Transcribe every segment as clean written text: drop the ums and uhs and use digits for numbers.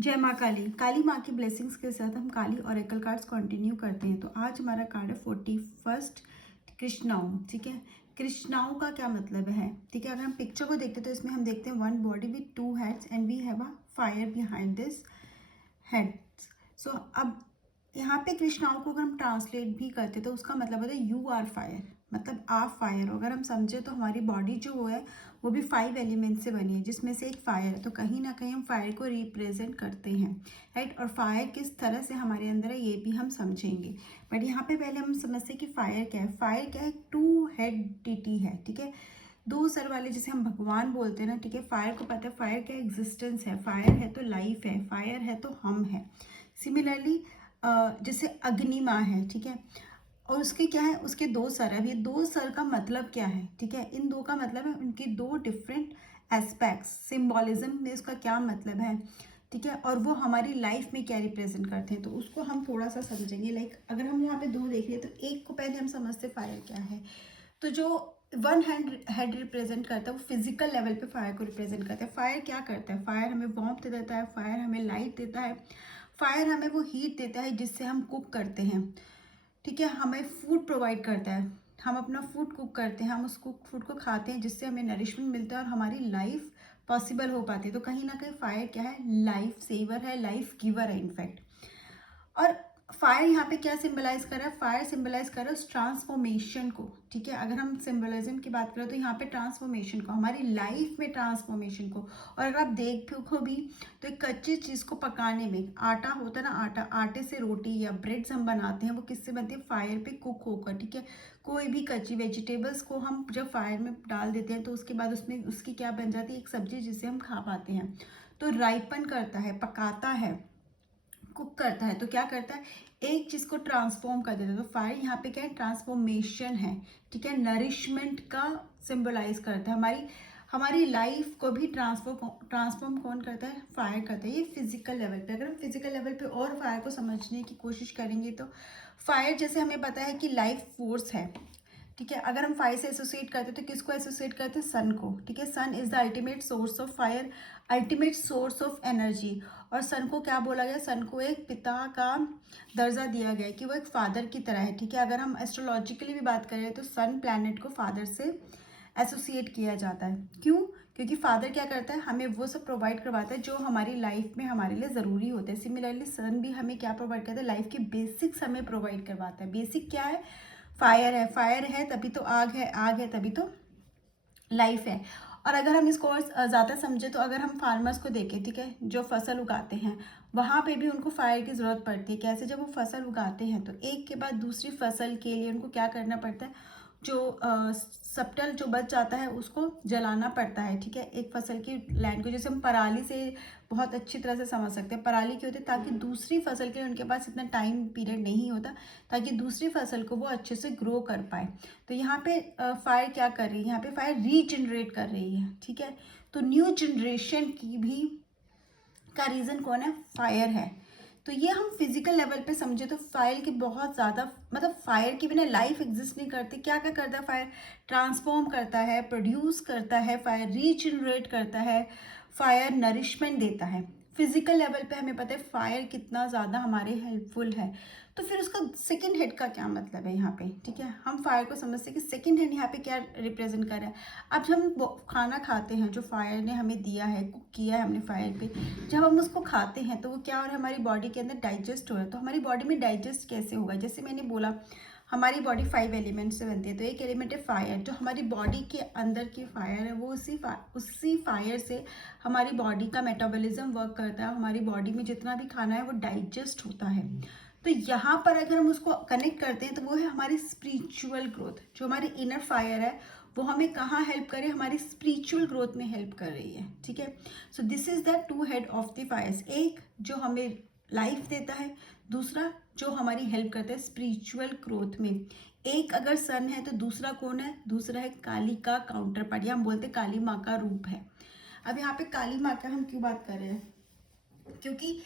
जय माँ काली। काली माँ की ब्लेसिंग्स के साथ हम काली ऑरेकल कार्ड्स कंटिन्यू करते हैं। तो आज हमारा कार्ड है 41 कृष्णाओं। ठीक है, कृष्णाओं का क्या मतलब है? ठीक है, अगर हम पिक्चर को देखते हैं तो इसमें हम देखते हैं one body with two heads and we have a fire behind this heads. So अब यहाँ पे कृष्णाओं को अगर हम ट्रांसलेट भी करते तो उसका मतलब होता है यू आर फायर, मतलब आप फायर हो। अगर हम समझे तो हमारी बॉडी जो है वो भी 5 एलिमेंट से बनी है, जिसमें से एक फायर है। तो कहीं ना कहीं हम फायर को रिप्रेजेंट करते हैं, राइट। और फायर किस तरह से हमारे अंदर है ये भी हम समझेंगे। बट यहाँ पे पहले हम समझते हैं कि फायर क्या है। फायर क्या है? टू हेडिटी है, ठीक है, दो सर वाले, जिसे हम भगवान बोलते हैं ना। ठीक है, फायर को पता है फायर क्या एग्जिस्टेंस है, फायर है तो लाइफ है, फायर है तो हम है। सिमिलरली जैसे अग्नि माँ है, ठीक है, और उसके क्या है, उसके दो सर है। अब ये दो सर का मतलब क्या है? ठीक है, इन दो का मतलब है उनकी दो डिफरेंट एस्पेक्ट्स, सिम्बॉलिज्म में उसका क्या मतलब है, ठीक है, और वो हमारी लाइफ में क्या रिप्रेजेंट करते हैं, तो उसको हम थोड़ा सा समझेंगे। लाइक अगर हम यहाँ पे दो देख रहे हैं तो एक को पहले हम समझते फायर क्या है। तो जो वन हेड रिप्रेजेंट करता है वो फिजिकल लेवल पे फायर को रिप्रेजेंट करता है। फायर क्या करता है? फायर हमें वार्मथ देता है, फायर हमें लाइट देता है, फायर हमें वो हीट देता है जिससे हम कुक करते हैं। ठीक है, हमें फूड प्रोवाइड करता है, हम अपना फूड कुक करते हैं, हम उस कुक फूड को खाते हैं जिससे हमें नरिशमेंट मिलता है और हमारी लाइफ पॉसिबल हो पाती है। तो कहीं ना कहीं फायर क्या है? लाइफ सेवर है, लाइफ गिवर है इनफैक्ट। और फायर यहाँ पे क्या सिंबलाइज कर रहा है? फायर सिंबलाइज कर रहा है उस ट्रांसफॉर्मेशन को। ठीक है, अगर हम सिंबलिज्म की बात करें तो यहाँ पे ट्रांसफॉर्मेशन को, हमारी लाइफ में ट्रांसफॉर्मेशन को। और अगर आप देखो भी तो एक कच्ची चीज़ को पकाने में, आटा होता है ना, आटा, आटे से रोटी या ब्रेड्स हम बनाते हैं, वो किससे बनती है? फायर पे कुक होकर। ठीक है, कोई भी कच्ची वेजिटेबल्स को हम जब फायर में डाल देते हैं तो उसके बाद उसमें उसकी क्या बन जाती है? एक सब्जी जिसे हम खा पाते हैं। तो राइपन करता है, पकाता है, कुक करता है, तो क्या करता है? एक चीज को ट्रांसफॉर्म कर देता है। तो फायर यहाँ पे क्या है? ट्रांसफॉर्मेशन है, ठीक है, नरिशमेंट का सिंबलाइज करता है। हमारी हमारी लाइफ को भी ट्रांसफॉर्म कौन करता है? फायर करता है। ये फिजिकल लेवल पे। अगर हम फिजिकल लेवल पे और फायर को समझने की कोशिश करेंगे तो फायर जैसे हमें पता है कि लाइफ फोर्स है। ठीक है, अगर हम फायर से एसोसिएट करते हैं तो किसको एसोसिएट करते हैं? सन को। ठीक है, sun is the ultimate source of fire, ultimate source of energy. और सन को क्या बोला गया? सन को एक पिता का दर्जा दिया गया कि वो एक फादर की तरह है। ठीक है, अगर हम एस्ट्रोलॉजिकली भी बात करें तो सन प्लैनेट को फादर से एसोसिएट किया जाता है। क्यों? क्योंकि फादर क्या करता है? हमें वो सब प्रोवाइड करवाता है जो हमारी लाइफ में हमारे लिए ज़रूरी होते हैं। सिमिलरली सन भी हमें क्या प्रोवाइड करता है? लाइफ के बेसिक्स हमें प्रोवाइड करवाता है। बेसिक क्या है? फायर है, फायर है तभी तो आग है, आग है तभी तो लाइफ है। और अगर हम इसको और ज़्यादा समझे तो अगर हम फार्मर्स को देखें, ठीक है, जो फसल उगाते हैं वहाँ पे भी उनको फायर की ज़रूरत पड़ती है। कैसे? जब वो फसल उगाते हैं तो एक के बाद दूसरी फसल के लिए उनको क्या करना पड़ता है? जो सप्टल जो बच जाता है उसको जलाना पड़ता है। ठीक है, एक फसल की लैंड को, जैसे हम पराली से बहुत अच्छी तरह से समझ सकते हैं। पराली क्यों होती है? ताकि दूसरी फसल के लिए उनके पास इतना टाइम पीरियड नहीं होता, ताकि दूसरी फसल को वो अच्छे से ग्रो कर पाए। तो यहाँ पे फायर क्या कर रही है? यहाँ पे फायर रीजनरेट कर रही है। ठीक है, तो न्यू जनरेशन की भी का रीज़न कौन है? फायर है। तो ये हम फिजिकल लेवल पे समझे तो फायर की बहुत ज़्यादा, मतलब फायर के बिना लाइफ एग्जिस्ट नहीं करती। क्या क्या करता है फायर? ट्रांसफॉर्म करता है, प्रोड्यूस करता है, फायर रीजनरेट करता है, फायर नरिशमेंट देता है। फिजिकल लेवल पे हमें पता है फायर कितना ज़्यादा हमारे हेल्पफुल है। तो फिर उसका सेकंड हेड का क्या मतलब है यहाँ पे? ठीक है, हम फायर को समझते हैं कि सेकंड हेड यहाँ पे क्या रिप्रेजेंट कर रहा है। अब जब हम खाना खाते हैं जो फायर ने हमें दिया है, कुक किया है हमने फायर पे, जब हम उसको खाते हैं तो वो क्या हो रहा है? हमारी बॉडी के अंदर डाइजेस्ट हो रहा है। तो हमारी बॉडी में डाइजेस्ट कैसे होगा? जैसे मैंने बोला हमारी बॉडी 5 एलिमेंट से बनती है, तो एक एलिमेंट है फायर। जो हमारी बॉडी के अंदर की फायर है वो उसी फायर से हमारी बॉडी का मेटाबॉलिज्म वर्क करता है। हमारी बॉडी में जितना भी खाना है वो डाइजेस्ट होता है। तो यहाँ पर अगर हम उसको कनेक्ट करते हैं तो वो है हमारी स्पिरिचुअल ग्रोथ। जो हमारी इनर फायर है वो हमें कहाँ हेल्प करे? हमारी स्पिरिचुअल ग्रोथ में हेल्प कर रही है। ठीक है, so this is the two head of the Fyers. एक जो हमें लाइफ देता है, दूसरा जो हमारी हेल्प करता है स्पिरिचुअल ग्रोथ में। एक अगर सन है तो दूसरा कौन है? दूसरा है काली का काउंटर पार्ट, या हम बोलते हैं काली माँ का रूप है। अब यहाँ पे काली माँ का हम क्यों बात कर रहे हैं? क्योंकि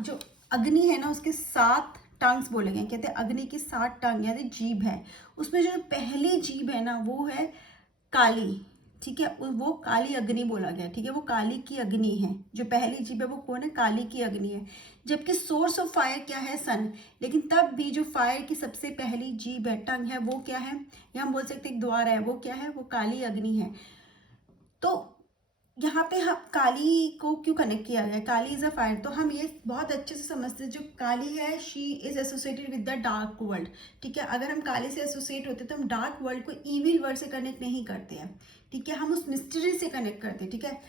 जो अग्नि है ना उसके 7 टंग्स बोले गए। कहते हैं अग्नि की 7 टंग यानी जीभ है। उसमें जो पहली जीभ है ना वो है काली। ठीक है, वो काली अग्नि बोला गया, ठीक है, वो काली की अग्नि है। जो पहली जीभ है वो कौन है? काली की अग्नि है। जबकि सोर्स ऑफ फायर क्या है? सन। लेकिन तब भी जो फायर की सबसे पहली जीभ है, टंग है, वो क्या है? या हम बोल सकते एक द्वार है, वो क्या है? वो काली अग्नि है। तो यहाँ पे हम काली को क्यों कनेक्ट किया गया? काली इज अ फायर। तो हम ये बहुत अच्छे से समझते हैं, जो काली है she is associated with the dark world, ठीक है। अगर हम काली से एसोसिएट होते तो हम डार्क वर्ल्ड को इविल वर्ल्ड से कनेक्ट नहीं करते हैं, ठीक है। हम उस मिस्ट्री से कनेक्ट करते हैं, ठीक है।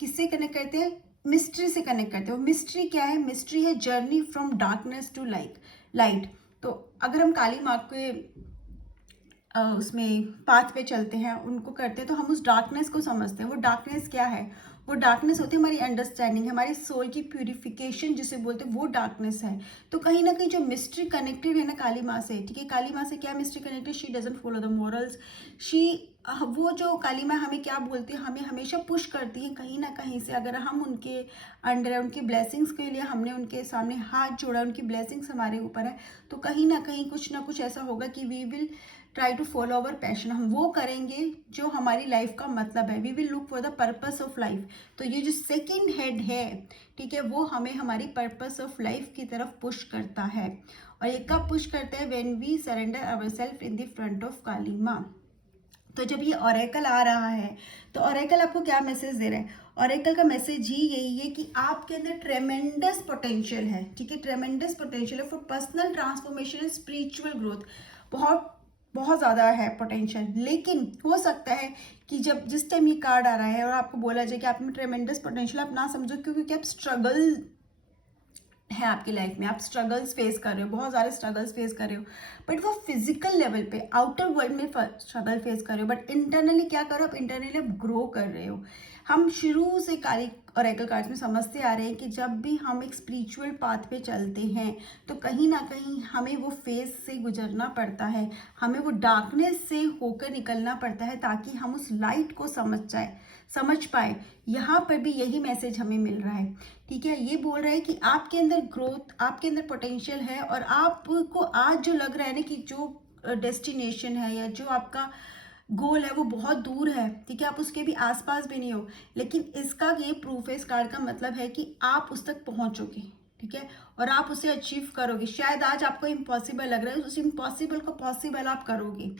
किससे कनेक्ट करते हैं? मिस्ट्री से कनेक्ट करते हैं। वो मिस्ट्री क्या है? मिस्ट्री है journey from darkness to light. तो अगर हम काली माँ के उसमें पाथ पे चलते हैं, उनको करते हैं, तो हम उस डार्कनेस को समझते हैं। वो डार्कनेस क्या है? वो डार्कनेस होती है हमारी अंडरस्टैंडिंग, हमारी सोल की प्यूरिफिकेशन जिसे बोलते हैं, वो डार्कनेस है। तो कहीं ना कहीं जो मिस्ट्री कनेक्टेड है ना काली माँ से, ठीक है। काली माँ से क्या mystery connected? She doesn't follow the morals. She वो जो काली माँ हमें क्या बोलती है? हमें हमेशा पुश करती है कहीं ना कहीं से। अगर हम उनके अंडर है, उनकी ब्लेसिंग्स के लिए हमने उनके सामने हाथ जोड़ा, उनकी ब्लेसिंग्स हमारे ऊपर है, तो कहीं ना कुछ ऐसा होगा कि we will try to follow our passion. हम वो करेंगे जो हमारी लाइफ का मतलब है। We will look for the purpose of life. तो ये जो सेकेंड हेड है, ठीक है, वो हमें हमारी पर्पस ऑफ लाइफ की तरफ पुश करता है। और ये कब पुश करता है? When we surrender our self in the front of Kali Maa. तो जब ये ऑरेकल आ रहा है, तो ऑरेकल आपको क्या मैसेज दे रहा है? ऑरेकल का मैसेज ही यही है कि आपके अंदर ट्रेमेंडस पोटेंशियल है, ठीक है। ट्रेमेंडस पोटेंशियल है for personal transformation and spiritual growth. बहुत बहुत ज़्यादा है पोटेंशियल। लेकिन हो सकता है कि जब जिस टाइम ये कार्ड आ रहा है और आपको बोला जाए कि आप में ट्रेमेंडस पोटेंशियल, आप ना समझो, क्योंकि आप स्ट्रगल है आपकी लाइफ में, आप स्ट्रगल्स फेस कर रहे हो, बहुत सारे स्ट्रगल्स फेस कर रहे हो। बट वो फिजिकल लेवल पे आउटर वर्ल्ड में स्ट्रगल फेस कर रहे हो, बट इंटरनली क्या कर रहे हो? आप इंटरनली आप ग्रो कर रहे हो। हम शुरू से काली ऑरेकल कार्ड्स में समझते आ रहे हैं कि जब भी हम एक स्पिरिचुअल पाथ पे चलते हैं, तो कहीं ना कहीं हमें वो फेज से गुजरना पड़ता है, हमें वो डार्कनेस से होकर निकलना पड़ता है, ताकि हम उस लाइट को समझ पाए। यहाँ पर भी यही मैसेज हमें मिल रहा है, ठीक है। ये बोल रहा है कि आपके अंदर ग्रोथ, आपके अंदर पोटेंशियल है, और आपको आज जो लग रहा है ना कि जो डेस्टिनेशन है या जो आपका गोल है वो बहुत दूर है, ठीक है, आप उसके भी आसपास भी नहीं हो, लेकिन इसका ये प्रूफ है, इस कार्ड का मतलब है कि आप उस तक पहुंचोगे, ठीक है, और आप उसे अचीव करोगे। शायद आज आपको इम्पॉसिबल लग रहा है, उस इम्पॉसिबल को पॉसिबल आप करोगे,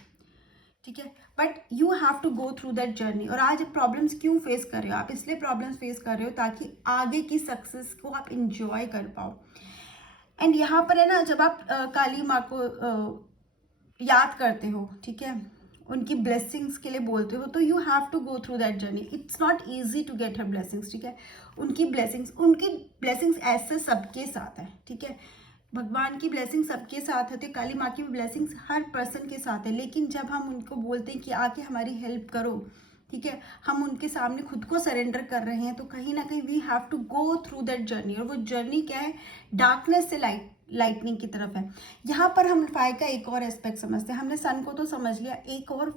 ठीक है। But you have to go through that journey. और आज प्रॉब्लम्स क्यों फेस कर रहे हो? आप इसलिए प्रॉब्लम्स फेस कर रहे हो ताकि आगे की सक्सेस को आप इंजॉय कर पाओ। एंड यहाँ पर है ना, जब आप काली माँ को याद करते हो, ठीक है, उनकी ब्लेसिंग्स के लिए बोलते हो, तो you have to go through that journey. It's not easy to get her blessings, ठीक है। उनकी ब्लेसिंग्स ऐसे सबके साथ है, ठीक है। भगवान की ब्लेसिंग सबके साथ है, काली माँ की भी ब्लेसिंग्स हर पर्सन के साथ है। लेकिन जब हम उनको बोलते हैं कि आके हमारी हेल्प करो, ठीक है, हम उनके सामने खुद को सरेंडर कर रहे हैं, तो कहीं ना कहीं we have to go through that journey. और वो जर्नी क्या है? डार्कनेस से लाइटनिंग की तरफ है। यहाँ पर हम फायर का एक और एस्पेक्ट समझते हैं। हमने सन को तो समझ लिया, एक और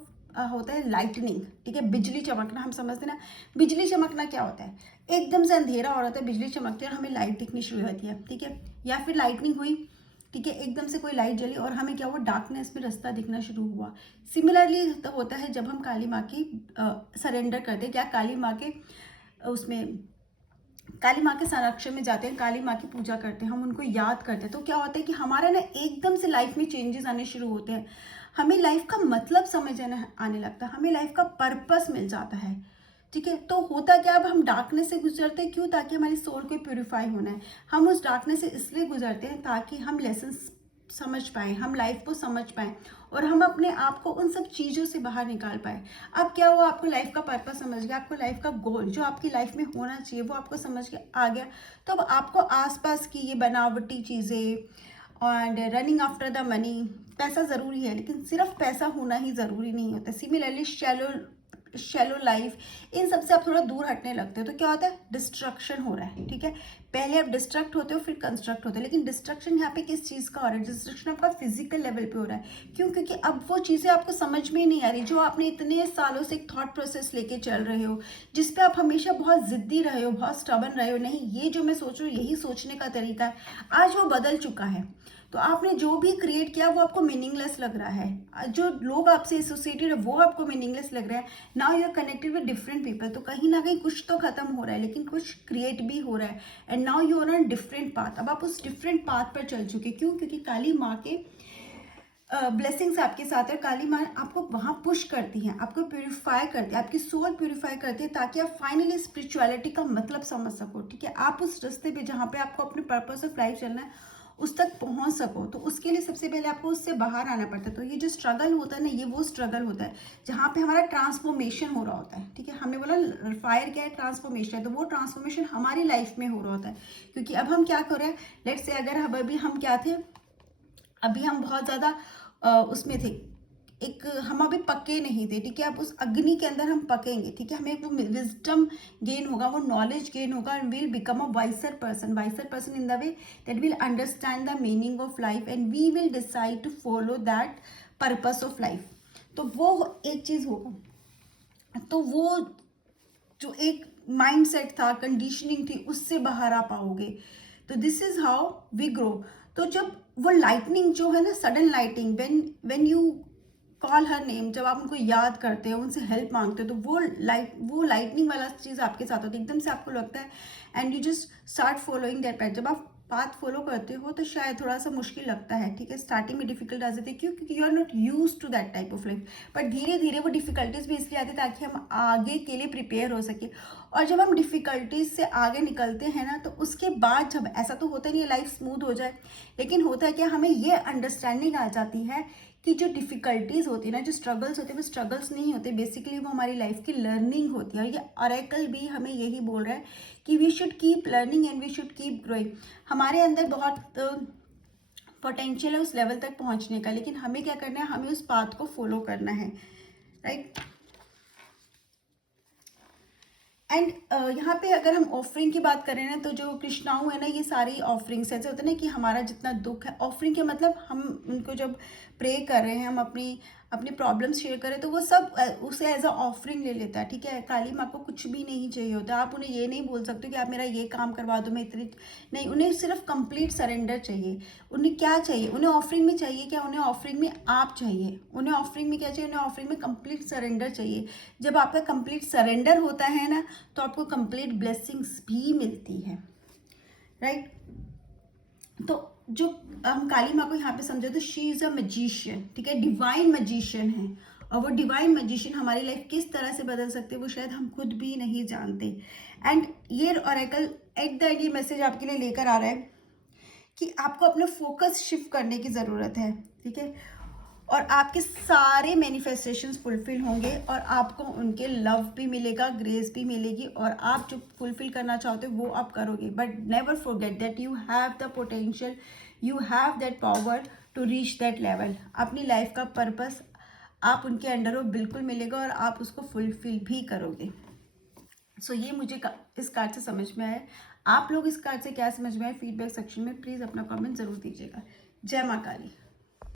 होता है लाइटनिंग, ठीक है, बिजली चमकना। हम समझते हैं ना, बिजली चमकना क्या होता है? एकदम से अंधेरा हो रहा था, बिजली चमकती है और हमें लाइट दिखनी शुरू होती है, ठीक है। या फिर लाइटनिंग हुई, ठीक है, एकदम से कोई लाइट जली और हमें क्या हुआ? डार्कनेस में रास्ता दिखना शुरू हुआ। सिमिलरली तब होता है जब हम काली माँ की सरेंडर करते हैं, क्या काली माँ के उसमें काली माँ के संरक्षण में जाते हैं, काली माँ की पूजा करते हैं, हम उनको याद करते हैं, तो क्या होता है कि हमारा ना एकदम से लाइफ में चेंजेस आने शुरू होते हैं। हमें लाइफ का मतलब समझ आने लगता है, हमें लाइफ का पर्पस मिल जाता है, ठीक है। तो होता क्या, अब हम डार्कनेस से गुजरते हैं क्यों? ताकि हमारी सोल को प्यूरिफाई होना है। हम उस डार्कनेस से इसलिए गुजरते हैं ताकि हम लेसन समझ पाएँ, हम लाइफ को समझ पाएँ, और हम अपने आप को उन सब चीज़ों से बाहर निकाल पाए। अब क्या हुआ? आपको लाइफ का पर्पस समझ गया, आपको लाइफ का गोल जो आपकी लाइफ में होना चाहिए वो आपको समझ के आ गया। तो अब आपको आसपास की ये बनावटी चीज़ें और रनिंग आफ्टर द मनी, पैसा ज़रूरी है, लेकिन सिर्फ पैसा होना ही ज़रूरी नहीं होता। सिमिलरली शैलो लाइफ, इन सबसे आप थोड़ा दूर हटने लगते हो, तो क्या होता है? डिस्ट्रक्शन हो रहा है, ठीक है। पहले आप डिस्ट्रक्ट होते हो, फिर कंस्ट्रक्ट होते हो, लेकिन डिस्ट्रक्शन यहाँ पे किस चीज़ का हो रहा है? डिस्ट्रक्शन आपका फिजिकल लेवल पे हो रहा है। क्यों? क्योंकि अब वो चीज़ें आपको समझ में ही नहीं आ रही जो आपने इतने सालों से एक थॉट प्रोसेस लेके चल रहे हो, जिस पे आप हमेशा बहुत जिद्दी रहे हो, बहुत स्टबन रहे हो, नहीं ये जो मैं सोच रही हूँ यही सोचने का तरीका है, आज वो बदल चुका है। तो आपने जो भी क्रिएट किया वो आपको मीनिंगलेस लग रहा है, जो लोग आपसे एसोसिएटेड है वो आपको मीनिंगलेस लग रहा है। Now you are connected with different people, तो कहीं ना कहीं कुछ तो खत्म हो रहा है लेकिन कुछ क्रिएट भी हो रहा है। And now you are on different path, अब आप उस डिफरेंट पाथ पर चल चुके। क्यों? क्योंकि काली माँ के ब्लेसिंग्स आपके साथ है। काली माँ आपको वहाँ पुश करती हैं, आपको प्यूरिफाई करती है, आपकी सोल प्यूरिफाई करती है, ताकि आप फाइनली स्पिरिचुअलिटी का मतलब समझ सको। ठीक है, आप उस रास्ते पे जहाँ पे आपको अपने पर्पस ऑफ लाइफ चलना है उस तक पहुँच सको। तो उसके लिए सबसे पहले आपको उससे बाहर आना पड़ता है। तो ये जो स्ट्रगल होता है ना, ये वो स्ट्रगल होता है जहाँ पे हमारा ट्रांसफॉर्मेशन हो रहा होता है। ठीक है, हमने बोला फायर क्या है, ट्रांसफॉर्मेशन है, तो वो ट्रांसफॉर्मेशन हमारी लाइफ में हो रहा होता है। क्योंकि अब हम क्या कर रहे हैं, लेट्स से अगर हम क्या थे, अभी हम बहुत ज़्यादा उसमें थे, एक हम अभी पके नहीं थे। ठीक है, अब उस अग्नि के अंदर हम पकेंगे। ठीक है, हमें वो विजडम गेन होगा, वो नॉलेज गेन होगा, and will become a wiser person in the way that will understand the meaning of life and we will decide to follow that purpose of life. तो वो एक चीज़ होगा। तो वो जो एक माइंड सेट था, कंडीशनिंग थी, उससे बाहर आ पाओगे। तो this is how we grow. तो जब वो लाइटनिंग जो है ना, sudden lighting, when you call her name, जब आप उनको याद करते हो, उनसे हेल्प मांगते हो, तो वो लाइटनिंग वाला चीज़ आपके साथ होती है। एकदम से आपको लगता है and you just start following that path. जब आप पाथ फॉलो करते हो तो शायद थोड़ा सा मुश्किल लगता है। ठीक है, स्टार्टिंग में डिफिकल्ट आ जाती है। क्यों? क्योंकि you are not use to that type of life. But धीरे धीरे वो डिफिकल्टीज भी इसलिए आती है ताकि हम आगे के लिए प्रिपेयर हो सके। और जब हम डिफिकल्टीज से आगे निकलते हैं ना, तो उसके बाद जब ऐसा तो होता नहीं है लाइफ स्मूथ हो जाए, लेकिन होता है क्या, हमें ये अंडरस्टैंडिंग आ जाती है कि जो डिफ़िकल्टीज़ होती है ना, जो स्ट्रगल्स होते हैं, वो स्ट्रगल्स नहीं होते, बेसिकली वो हमारी लाइफ की लर्निंग होती है। और ये ऑरेकल भी हमें यही बोल रहा है कि we should keep learning and we should keep growing. हमारे अंदर बहुत पोटेंशियल है उस लेवल तक पहुंचने का, लेकिन हमें क्या करना है, हमें उस पाथ को फॉलो करना है, राइट। एंड यहाँ पे अगर हम ऑफरिंग की बात करें ना, तो जो कृष्णाओं है ना, ये सारी ऑफरिंग्स ऐसे होता है ना कि हमारा जितना दुख है, ऑफरिंग के मतलब हम उनको जब प्रे कर रहे हैं, हम अपनी अपनी प्रॉब्लम्स शेयर करें, तो वो सब उसे एज अ ऑफरिंग ले लेता है। ठीक है, काली माँ को कुछ भी नहीं चाहिए होता। आप उन्हें ये नहीं बोल सकते कि आप मेरा ये काम करवा दो, मैं इतनी नहीं, उन्हें सिर्फ कंप्लीट सरेंडर चाहिए। उन्हें क्या चाहिए? उन्हें ऑफरिंग में चाहिए क्या? उन्हें ऑफरिंग में आप चाहिए। उन्हें ऑफरिंग में क्या चाहिए? उन्हें ऑफरिंग में कंप्लीट सरेंडर चाहिए। जब आपका कंप्लीट सरेंडर होता है ना, तो आपको कंप्लीट ब्लेसिंग्स भी मिलती है, राइट। तो जो हम काली माँ को यहाँ पे समझे, तो शी इज अ मैजिशियन। ठीक है, डिवाइन मैजिशियन है। और वो डिवाइन मैजिशियन हमारी लाइफ किस तरह से बदल सकते हैं, वो शायद हम खुद भी नहीं जानते। एंड ये ऑरेकल एट द एंड ये मैसेज आपके लिए लेकर आ रहा है कि आपको अपना फोकस शिफ्ट करने की ज़रूरत है। ठीक है, और आपके सारे मैनिफेस्टेशंस फुलफिल होंगे और आपको उनके लव भी मिलेगा, ग्रेस भी मिलेगी, और आप जो फुलफिल करना चाहते हो वो आप करोगे। But never forget that you have the potential, you have that power to reach that level. अपनी लाइफ का पर्पस आप उनके अंडर हो, बिल्कुल मिलेगा और आप उसको फुलफिल भी करोगे। सो ये मुझे इस कार्ड से समझ में आया। आप लोग इस कार्ड से क्या समझ में आए, फीडबैक सेक्शन में प्लीज़ अपना कमेंट ज़रूर दीजिएगा। जय माँ काली।